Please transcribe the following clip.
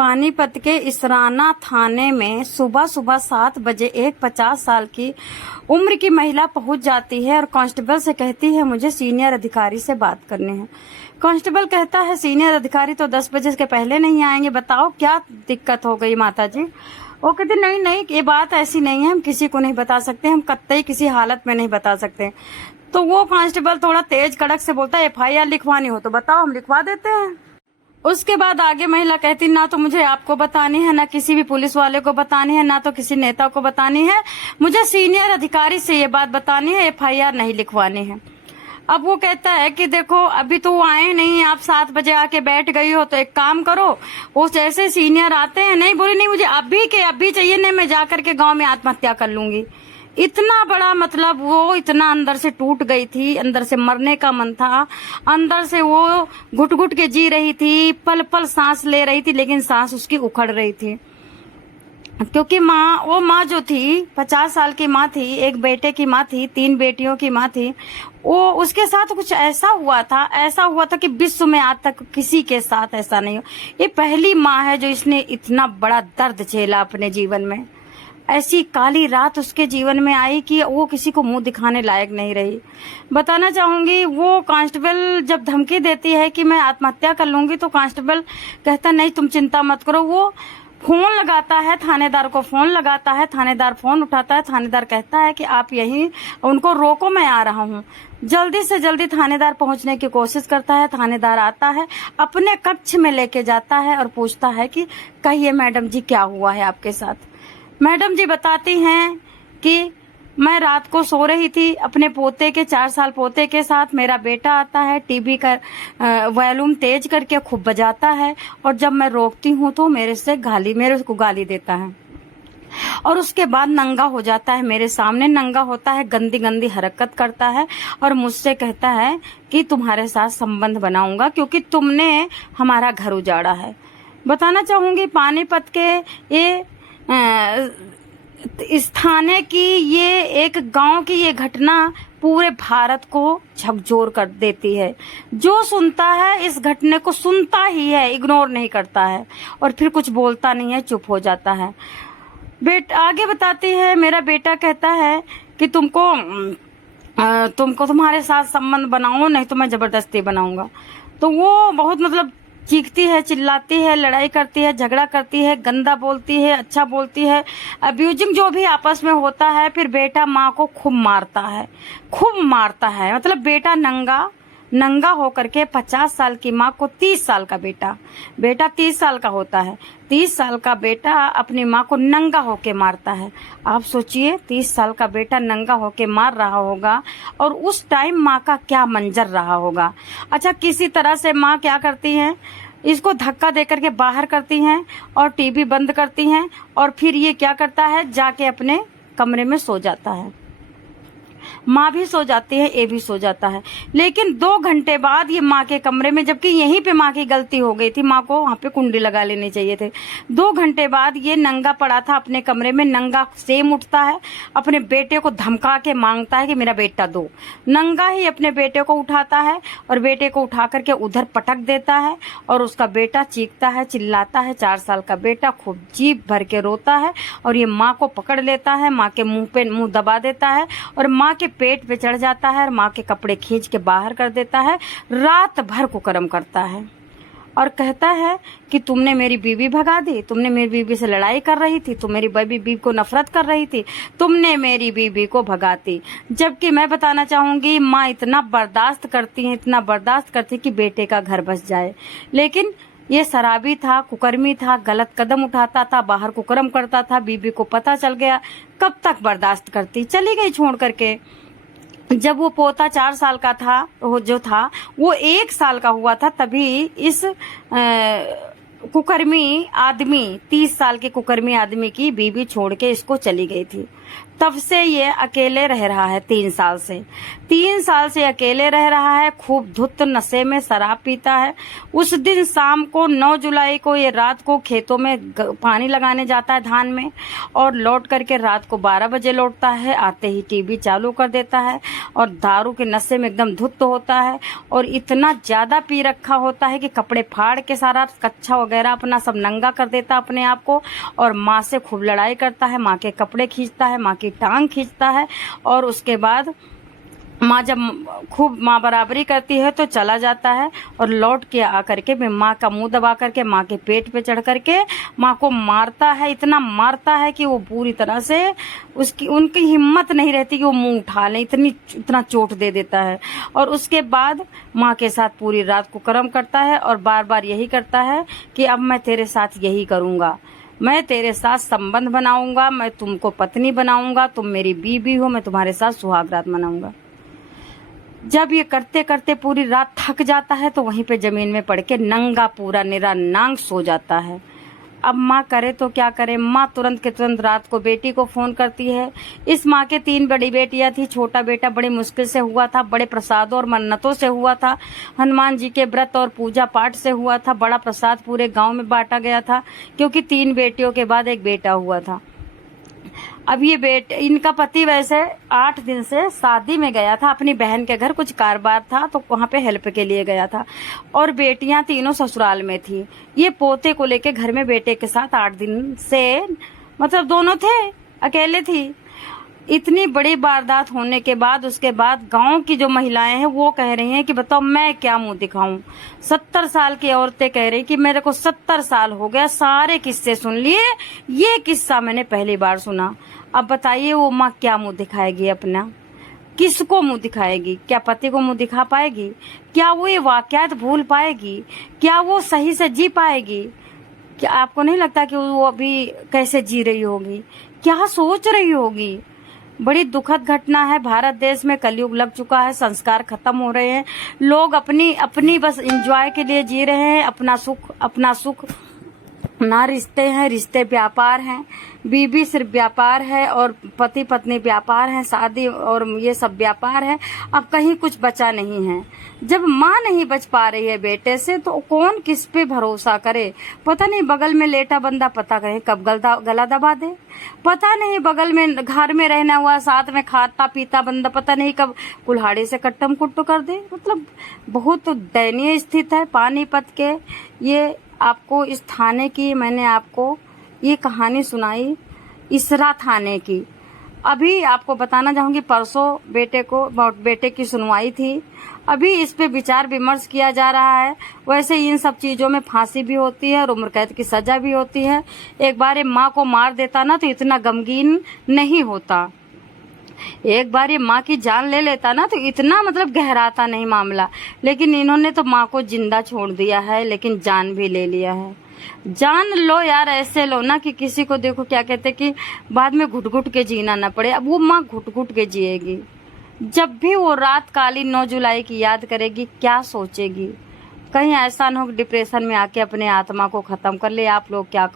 पानीपत के इसराना थाने में सुबह सुबह 7 बजे एक 50 साल की उम्र की महिला पहुंच जाती है और कांस्टेबल से कहती है मुझे सीनियर अधिकारी से बात करनी है। कांस्टेबल कहता है सीनियर अधिकारी तो 10 बजे के पहले नहीं आएंगे, बताओ क्या दिक्कत हो गई माता जी। वो कहते नहीं ये बात ऐसी नहीं है, हम किसी को नहीं बता सकते, हम कतई किसी हालत में नहीं बता सकते। तो वो कांस्टेबल थोड़ा तेज कड़क से बोलता है FIR लिखवानी हो तो बताओ, हम लिखवा देते हैं। उसके बाद आगे महिला कहती ना तो मुझे आपको बतानी है, ना किसी भी पुलिस वाले को बतानी है, ना तो किसी नेता को बतानी है, मुझे सीनियर अधिकारी से ये बात बतानी है, FIR नहीं लिखवानी है। अब वो कहता है कि देखो अभी तो वो आए नहीं, आप 7 बजे आके बैठ गई हो, तो एक काम करो, वो जैसे सीनियर आते हैं, नहीं बोली नहीं मुझे अभी के अभी चाहिए, नहीं मैं जाकर के गाँव में आत्महत्या कर लूंगी। इतना बड़ा मतलब वो इतना अंदर से टूट गई थी, अंदर से मरने का मन था, अंदर से वो घुट घुट के जी रही थी, पल पल सांस ले रही थी, लेकिन सांस उसकी उखड़ रही थी। क्योंकि वो माँ जो थी 50 साल की माँ थी, एक बेटे की माँ थी, 3 बेटियों की माँ थी। वो उसके साथ कुछ ऐसा हुआ था कि विश्व में आज तक किसी के साथ ऐसा नहीं हो। ये पहली माँ है जो इसने इतना बड़ा दर्द झेला अपने जीवन में। ऐसी काली रात उसके जीवन में आई कि वो किसी को मुंह दिखाने लायक नहीं रही। बताना चाहूंगी, वो कांस्टेबल जब धमकी देती है कि मैं आत्महत्या कर लूंगी, तो कांस्टेबल कहता नहीं तुम चिंता मत करो। वो फोन लगाता है, थानेदार को फोन लगाता है, थानेदार फोन उठाता है, थानेदार कहता है कि आप यहीं उनको रोको, मैं आ रहा हूँ। जल्दी से जल्दी थानेदार पहुंचने की कोशिश करता है। थानेदार आता है, अपने कक्ष में लेके जाता है और पूछता है कि कहिए मैडम जी क्या हुआ है आपके साथ। मैडम जी बताती हैं कि मैं रात को सो रही थी अपने पोते के 4 साल पोते के साथ। मेरा बेटा आता है, टीवी का वॉल्यूम तेज करके खूब बजाता है, और जब मैं रोकती हूँ तो मेरे को गाली देता है, और उसके बाद नंगा हो जाता है, मेरे सामने नंगा होता है, गंदी गंदी हरकत करता है, और मुझसे कहता है कि तुम्हारे साथ संबंध बनाऊंगा क्योंकि तुमने हमारा घर उजाड़ा है। बताना चाहूंगी, पानीपत के ये इस थाने की ये एक गांव की ये घटना पूरे भारत को झकझोर कर देती है। जो सुनता है इस घटने को सुनता ही है, इग्नोर नहीं करता है, और फिर कुछ बोलता नहीं है, चुप हो जाता है। आगे बताती है, मेरा बेटा कहता है कि तुमको तुम्हारे साथ संबंध बनाऊं, नहीं तो मैं जबरदस्ती बनाऊंगा। तो वो बहुत मतलब चीखती है, चिल्लाती है, लड़ाई करती है, झगड़ा करती है, गंदा बोलती है, अच्छा बोलती है, अब्यूजिंग जो भी आपस में होता है। फिर बेटा माँ को खूब मारता है। मतलब बेटा नंगा होकर के 50 साल की माँ को 30 साल का बेटा 30 साल का होता है, 30 साल का बेटा अपनी माँ को नंगा होके मारता है। आप सोचिए 30 साल का बेटा नंगा होके मार रहा होगा, और उस टाइम माँ का क्या मंजर रहा होगा। अच्छा, किसी तरह से माँ क्या करती है, इसको धक्का देकर के बाहर करती हैं और टीवी बंद करती हैं, और फिर ये क्या करता है, जाके अपने कमरे में सो जाता है। माँ भी सो जाती है, ये भी सो जाता है। लेकिन 2 घंटे बाद ये माँ के कमरे में, जबकि यहीं पे माँ की गलती हो गई थी, माँ को वहाँ पे कुंडी लगा लेनी चाहिए थे। 2 घंटे बाद ये नंगा पड़ा था अपने कमरे में, नंगा सेम उठता है, अपने बेटे को धमका के मांगता है कि मेरा बेटा दो। नंगा ही अपने बेटे को उठाता है और बेटे को उठा करके उधर पटक देता है, और उसका बेटा चीखता है, चिल्लाता है। 4 साल का बेटा खूब जीभ भर के रोता है, और ये माँ को पकड़ लेता है, माँ के मुंह पे मुंह दबा देता है, और माँ के पेट पे चढ़ जाता है, और माँ के कपड़े खींच के बाहर कर देता है। रात भर कुकर्म करता है और कहता है कि तुमने मेरी बीवी भगा दी, तुमने मेरी बीवी से लड़ाई कर रही थी, तुम मेरी बीवी को नफरत कर रही थी, तुमने मेरी बीवी को भगाती। जबकि मैं बताना चाहूंगी, माँ इतना बर्दाश्त करती कि बेटे का घर बस जाए। लेकिन ये शराबी था, कुकर्मी था, गलत कदम उठाता था, बाहर कुकर्म करता था। बीबी को पता चल गया, कब तक बर्दाश्त करती, चली गई छोड़ करके। जब वो पोता 4 साल का था, वो 1 साल का हुआ था, तभी इस कुकर्मी आदमी, 30 साल के कुकर्मी आदमी की बीवी छोड़ के इसको चली गई थी। तब से ये अकेले रह रहा है 3 साल से। 3 साल से अकेले रह रहा है, खूब धुत नशे में शराब पीता है। उस दिन शाम को 9 जुलाई को ये रात को खेतों में पानी लगाने जाता है धान में, और लौट करके रात को 12 बजे लौटता है। आते ही टीवी चालू कर देता है और दारू के नशे में एकदम धुत होता है, और इतना ज्यादा पी रखा होता है कि कपड़े फाड़ के सारा कच्छा वगैरह अपना सब नंगा कर देता अपने आप को, और माँ से खूब लड़ाई करता है, माँ के कपड़े खींचता है, माँ की टांग खींचता है। और उसके बाद माँ जब खूब माँ बराबरी करती है तो चला जाता है, और लौट के आकर के माँ का मुंह दबा करके माँ के पेट पे चढ़ करके माँ को मारता है। इतना मारता है कि वो पूरी तरह से उनकी हिम्मत नहीं रहती कि वो मुंह उठा लें, इतना चोट दे देता है। और उसके बाद माँ के साथ पूरी रात को कर्म करता है, और बार बार यही करता है कि अब मैं तेरे साथ यही करूँगा, मैं तेरे साथ संबंध बनाऊंगा, मैं तुमको पत्नी बनाऊंगा, तुम मेरी बीवी हो, मैं तुम्हारे साथ सुहाग रात मनाऊंगा। जब ये करते करते पूरी रात थक जाता है तो वहीं पे जमीन में पड़ के नंगा पूरा निरा नांग सो जाता है। अब माँ करे तो क्या करे, माँ तुरंत के तुरंत रात को बेटी को फोन करती है। इस माँ के 3 बड़ी बेटियां थी, छोटा बेटा बड़ी मुश्किल से हुआ था, बड़े प्रसादों और मन्नतों से हुआ था, हनुमान जी के व्रत और पूजा पाठ से हुआ था। बड़ा प्रसाद पूरे गांव में बांटा गया था, क्योंकि 3 बेटियों के बाद एक बेटा हुआ था। अब ये इनका पति वैसे 8 दिन से शादी में गया था, अपनी बहन के घर कुछ कारोबार था तो वहां पे हेल्प के लिए गया था, और बेटियां तीनों ससुराल में थी। ये पोते को लेके घर में बेटे के साथ 8 दिन से मतलब दोनों थे, अकेले थी। इतनी बड़ी वारदात होने के बाद उसके बाद गांव की जो महिलाएं हैं वो कह रही हैं कि बताओ मैं क्या मुंह दिखाऊं। 70 साल की औरतें कह रही कि मेरे को 70 साल हो गया, सारे किस्से सुन लिए, ये किस्सा मैंने पहली बार सुना। अब बताइए वो माँ क्या मुंह दिखाएगी अपना, किसको मुंह दिखाएगी? क्या पति को मुंह दिखा पाएगी? क्या वो ये वाकयात भूल पाएगी? क्या वो सही से जी पाएगी? क्या आपको नहीं लगता कि वो अभी कैसे जी रही होगी, क्या सोच रही होगी? बड़ी दुखद घटना है। भारत देश में कलयुग लग चुका है, संस्कार खत्म हो रहे हैं, लोग अपनी अपनी बस एंजॉय के लिए जी रहे हैं, अपना सुख ना रिश्ते हैं, रिश्ते व्यापार हैं, बीवी सिर्फ व्यापार है और पति पत्नी व्यापार है, शादी और ये सब व्यापार है। अब कहीं कुछ बचा नहीं है। जब माँ नहीं बच पा रही है बेटे से तो कौन किस पे भरोसा करे? पता नहीं बगल में लेटा बंदा पता करे कब गला दबा दे, पता नहीं बगल में घर में रहना हुआ साथ में खाता पीता बंदा पता नहीं कब कुल्हाड़ी से कट्टम कुट्टू कर दे। मतलब बहुत दयनीय स्थिति है पानीपत के। ये आपको इस थाने की मैंने आपको ये कहानी सुनाई, इसरा थाने की। अभी आपको बताना चाहूंगी, परसों बेटे की सुनवाई थी, अभी इस पे विचार विमर्श किया जा रहा है। वैसे इन सब चीजों में फांसी भी होती है और उम्र कैद की सजा भी होती है। एक बार ये माँ को मार देता ना तो इतना गमगीन नहीं होता, एक बार ये माँ की जान ले लेता ना तो इतना मतलब गहराता नहीं मामला। लेकिन इन्होंने तो माँ को जिंदा छोड़ दिया है, लेकिन जान भी ले लिया है। जान लो यार, ऐसे लो ना कि किसी को देखो क्या कहते कि बाद में घुट घुट के जीना ना पड़े। अब वो माँ घुट घुट के जिएगी। जब भी वो रात काली 9 जुलाई की याद करेगी क्या सोचेगी? कहीं ऐसा न हो डिप्रेशन में आके अपने आत्मा को खत्म कर ले। आप लोग क्या